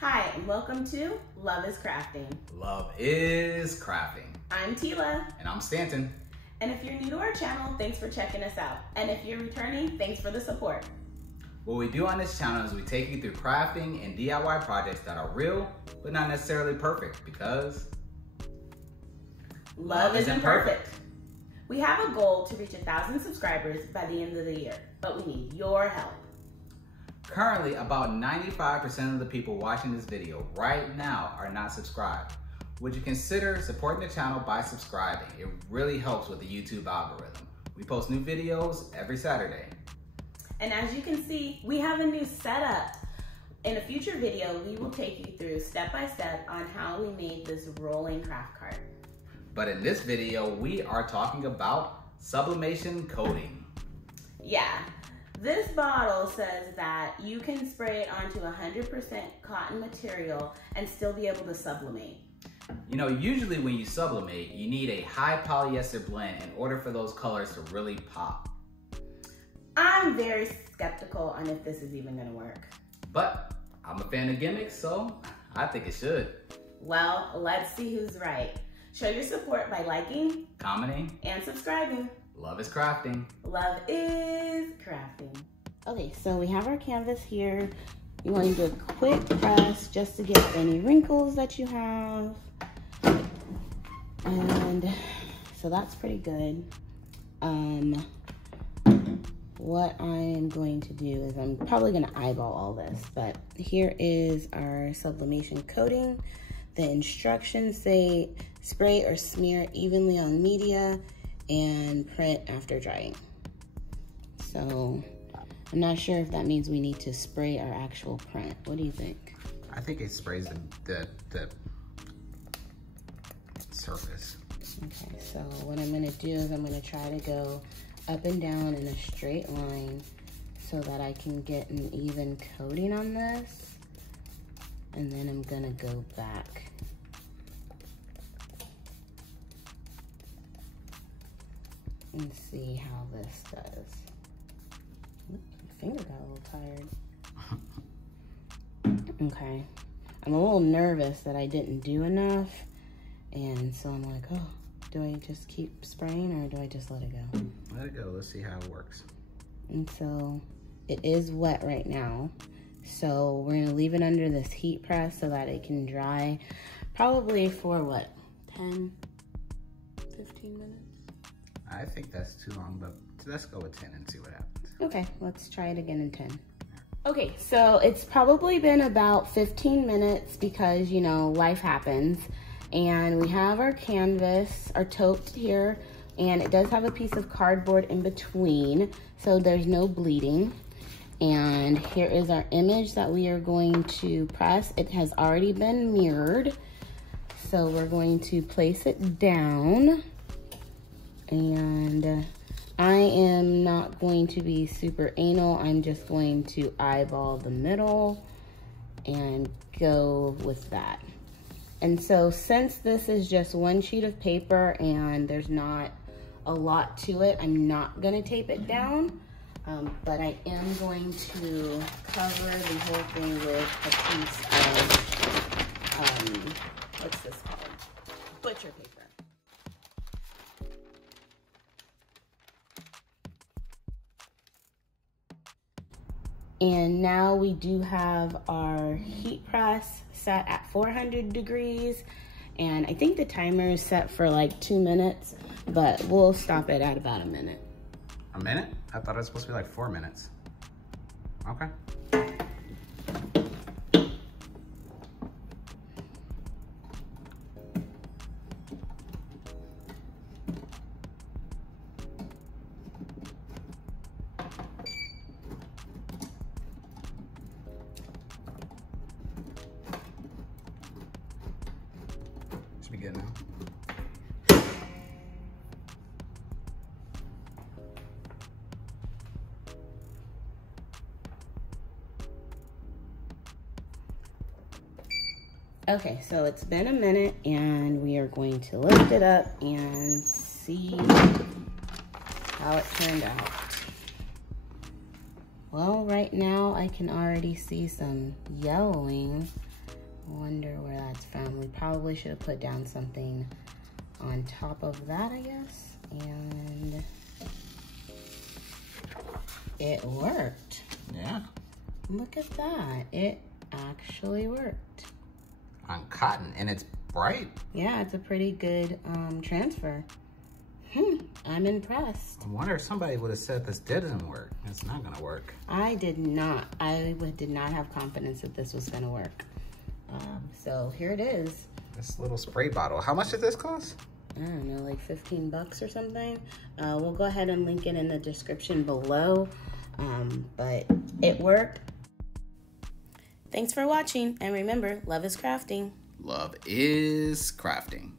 Hi, and welcome to Love is Crafting. Love is crafting. I'm Tila. And I'm Stanton. And if you're new to our channel, thanks for checking us out. And if you're returning, thanks for the support. What we do on this channel is we take you through crafting and DIY projects that are real, but not necessarily perfect, because love isn't perfect. We have a goal to reach 1,000 subscribers by the end of the year, but we need your help. Currently, about 95% of the people watching this video right now are not subscribed. Would you consider supporting the channel by subscribing? It really helps with the YouTube algorithm. We post new videos every Saturday. And as you can see, we have a new setup. In a future video, we will take you through step by step on how we made this rolling craft cart. But in this video, we are talking about sublimation coating. Yeah. This bottle says that you can spray it onto 100% cotton material and still be able to sublimate. You know, usually when you sublimate, you need a high polyester blend in order for those colors to really pop. I'm very skeptical on if this is even gonna work. But I'm a fan of gimmicks, so I think it should. Well, let's see who's right. Show your support by liking, commenting, and subscribing. Love is crafting. Love is crafting. Okay, so we have our canvas here. You want to do a quick press just to get any wrinkles that you have. And so that's pretty good. What I'm going to do is I'm probably going to eyeball all this, but here is our sublimation coating. The instructions say spray or smear evenly on media and print after drying. So I'm not sure if that means we need to spray our actual print. What do you think? I think it sprays the surface. Okay, so what I'm gonna do is I'm gonna try to go up and down in a straight line so that I can get an even coating on this. And then I'm gonna go back. And see how this does. Ooh, my finger got a little tired. Okay. I'm a little nervous that I didn't do enough. And so I'm like, oh, do I just keep spraying or do I just let it go? Let it go, let's see how it works. And so it is wet right now. So we're gonna leave it under this heat press so that it can dry probably for what, 10, 15 minutes? I think that's too long, but let's go with 10 and see what happens. Okay, let's try it again in 10. Okay, so it's probably been about 15 minutes because, you know, life happens. And we have our canvas, our tote here, and it does have a piece of cardboard in between, so there's no bleeding. And here is our image that we are going to press. It has already been mirrored. So we're going to place it down. And I am not going to be super anal. I'm just going to eyeball the middle and go with that. And so since this is just one sheet of paper and there's not a lot to it, I'm not gonna tape it down. But I am going to cover the whole thing with a piece of, what's this called? Butcher paper. And now we do have our heat press set at 400 degrees. And I think the timer is set for like 2 minutes, but we'll stop it at about a minute. A minute? I thought it was supposed to be like 4 minutes. Okay. Should be good now. Okay, so it's been a minute and we are going to lift it up and see how it turned out. Well, right now I can already see some yellowing Wonder where that's from. We probably should have put down something on top of that, I guess. And it worked. Yeah. Look at that. It actually worked. On cotton, and it's bright. Yeah, it's a pretty good transfer. I'm impressed. I wonder if somebody would have said this didn't work. It's not gonna work. I did not. I did not have confidence that this was gonna work. So here it is. This little spray bottle. How much did this cost? I don't know, like 15 bucks or something. We'll go ahead and link it in the description below. But it worked. Thanks for watching, and remember, love is crafting. Love is crafting.